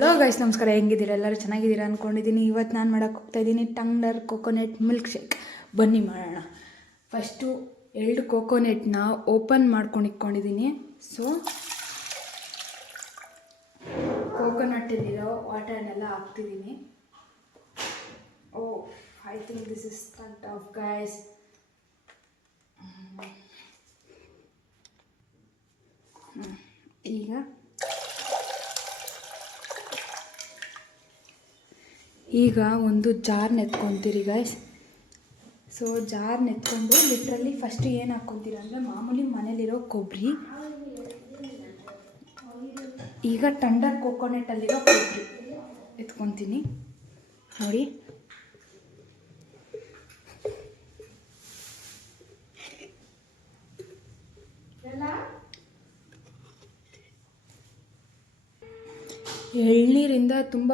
Hello guys, ನಮಸ್ಕಾರ. ಹೆಂಗಿದ್ದೀರಾ? ಎಲ್ಲರೂ ಚೆನ್ನಾಗಿದ್ದೀರಾ ಅಂದ್ಕೊಂಡಿದ್ದೀನಿ. ಇವತ್ತು ನಾನು ಮಾಡೋಕ್ಕೆ ಹೋಗ್ತಾಯಿದ್ದೀನಿ ಟಂಗ್ಡರ್ ಕೋಕೋನಟ್ ಮಿಲ್ಕ್ ಶೇಕ್. ಬನ್ನಿ ಮಾಡೋಣ. ಫಸ್ಟು 2 ಕೋಕೋನಟ್ನ ಓಪನ್ ಮಾಡ್ಕೊಂಡು ಇಟ್ಕೊಂಡಿದ್ದೀನಿ. ಸೊ ಕೋಕೋನಟ್ಟಲ್ಲಿರೋ ವಾಟರ್ನೆಲ್ಲ ಹಾಕ್ತಿದ್ದೀನಿ. I think this is cut off guys. ಈಗ ಒಂದು ಜಾರ್ನ ಎತ್ಕೊತೀರಿ ಗೈಸ್. ಸೊ ಜಾರ್ನ ಎತ್ಕೊಂಡು ಲಿಟ್ರಲಿ ಫಸ್ಟ್ ಏನು ಹಾಕ್ಕೊತೀರ ಅಂದರೆ ಮಾಮೂಲಿ ಮನೇಲಿರೋ ಕೊಬ್ಬರಿ. ಈಗ ಟಂಡರ್ ಕೋಕೋನಟ್ಟಲ್ಲಿರೋ ಕೊಬ್ಬರಿ ಎತ್ಕೊತೀನಿ ನೋಡಿ. ಎಳ್ನೀರಿಂದ ತುಂಬ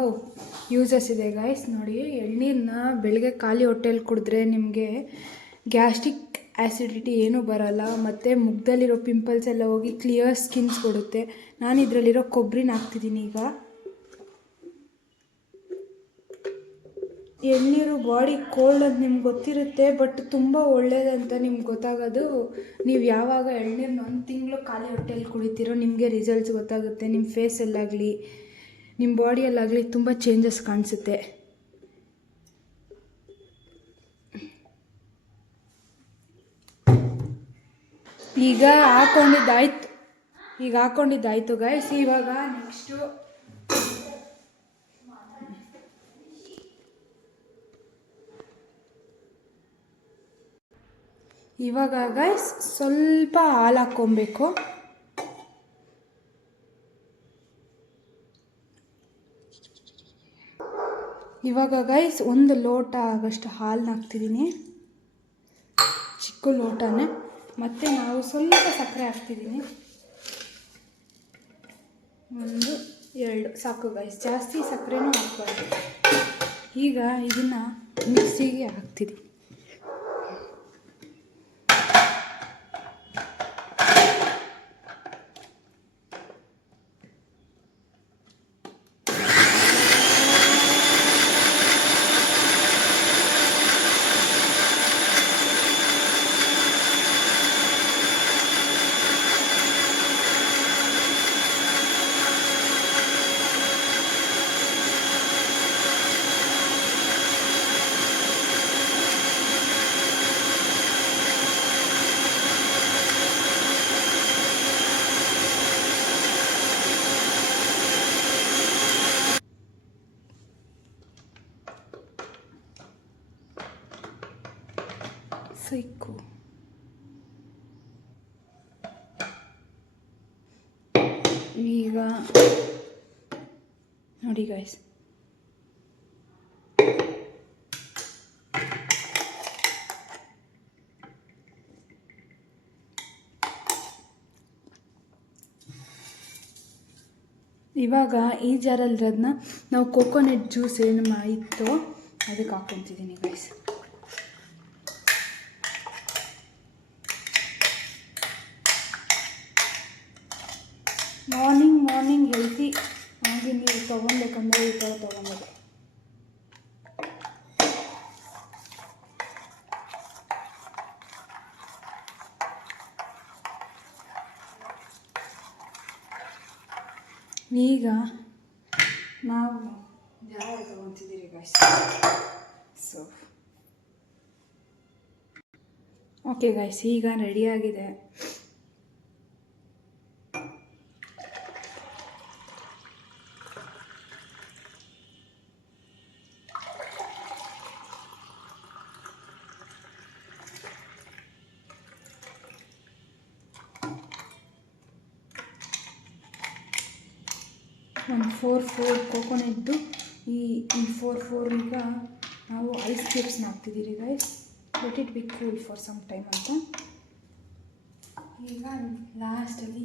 ಯೂಸಸ್ ಇದೆ ಗೈಸ್. ನೋಡಿ, ಎಳ್ನೀರನ್ನ ಬೆಳಗ್ಗೆ ಖಾಲಿ ಹೊಟ್ಟೆಯಲ್ಲಿ ಕುಡಿದ್ರೆ ನಿಮಗೆ ಗ್ಯಾಸ್ಟ್ರಿಕ್ ಆ್ಯಸಿಡಿಟಿ ಏನೂ ಬರೋಲ್ಲ, ಮತ್ತು ಮುಖದಲ್ಲಿರೋ ಪಿಂಪಲ್ಸ್ ಎಲ್ಲ ಹೋಗಿ ಕ್ಲಿಯರ್ ಸ್ಕಿನ್ಸ್ ಕೊಡುತ್ತೆ. ನಾನು ಇದರಲ್ಲಿರೋ ಕೊಬ್ಬರಿನ ಹಾಕ್ತಿದ್ದೀನಿ. ಈಗ ಎಳ್ನೀರು ಬಾಡಿ ಕೋಲ್ಡ್ ಅಂತ ನಿಮ್ಗೆ ಗೊತ್ತಿರುತ್ತೆ, ಬಟ್ ತುಂಬ ಒಳ್ಳೇದಂತ ನಿಮ್ಗೆ ಗೊತ್ತಾಗೋದು ನೀವು ಯಾವಾಗ ಎಳ್ನೀರನ್ನ 1 ತಿಂಗಳು ಖಾಲಿ ಹೊಟ್ಟೆಯಲ್ಲಿ ಕುಡಿತೀರೋ ನಿಮಗೆ ರಿಸಲ್ಟ್ಸ್ ಗೊತ್ತಾಗುತ್ತೆ. ನಿಮ್ಮ ಫೇಸಲ್ಲಾಗಲಿ ನಿಮ್ಮ ಬಾಡಿಯಲ್ಲಾಗಲಿ ತುಂಬ ಚೇಂಜಸ್ ಕಾಣಿಸುತ್ತೆ. ಈಗ ಹಾಕ್ಕೊಂಡಿದ್ದಾಯ್ತು ಗೈಸ್. ಇವಾಗ ನೆಕ್ಸ್ಟು ಗೈಸ್ ಸ್ವಲ್ಪ ಹಾಲು ಹಾಕ್ಕೊಬೇಕು. ಇವಾಗ ಗೈಸ್ 1 ಲೋಟ ಆಗಷ್ಟು ಹಾಲನ್ನ ಹಾಕ್ತಿದ್ದೀನಿ, ಚಿಕ್ಕ ಲೋಟನೇ. ಮತ್ತು ನಾವು ಸ್ವಲ್ಪ ಸಕ್ಕರೆ ಹಾಕ್ತಿದ್ದೀನಿ, 1 2 ಸಾಕು ಗೈಸ್, ಜಾಸ್ತಿ ಸಕ್ಕರೆನೂ ಹಾಕ್ಬಾರ್ದು. ಈಗ ಇದನ್ನು ಮಿಕ್ಸಿಗೆ ಹಾಕ್ತಿದ್ದೀನಿ. ಸಿಕ್ಕು ಈಗ ನೋಡಿ ಗೈಸ್, ಇವಾಗ ಈ ಜಾರಲ್ಲಿರೋದನ್ನ ನಾವು ಕೋಕೋನಟ್ ಜ್ಯೂಸ್ ಏನು ಮಾಡಿತ್ತು ಅದಕ್ಕೆ ಹಾಕ್ಕೊತಿದ್ದೀನಿ ಗೈಸ್. ಮಾರ್ನಿಂಗ್ ಹೆಲ್ತಿ ಆಗಿ ನೀವು ತೊಗೊಬೇಕಂದ್ರೆ ಈ ಥರ ತೊಗೊಬೋದು. ಈಗ ನಾವು ಜಾರ ತೊಗೊತಿದ್ದೀರಿ ಗೈಸ್. ಸೊ ಓಕೆ ಗೈಸ್, ಈಗ ರೆಡಿಯಾಗಿದೆ. ಒಂದು 4 ಕೋಕೋನಟ್ಟು ಈ 4 ಈಗ ನಾವು ಐಸ್ ಕ್ಯೂಬ್ಸ್ನ ಹಾಕ್ತಿದ್ದೀರಿ guys. Let it be cool for some time ಅಂತ. ಈಗ ಲಾಸ್ಟಲ್ಲಿ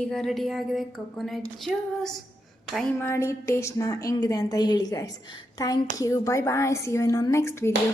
ಈಗ ರೆಡಿಯಾಗಿದೆ ಕೋಕೋನಟ್ ಜ್ಯೂಸ್. ಟ್ರೈ ಮಾಡಿ ಟೇಸ್ಟ್ನ ಹೆಂಗಿದೆ ಅಂತ ಹೇಳಿ guys. Thank you, bye bye, see you in on next video.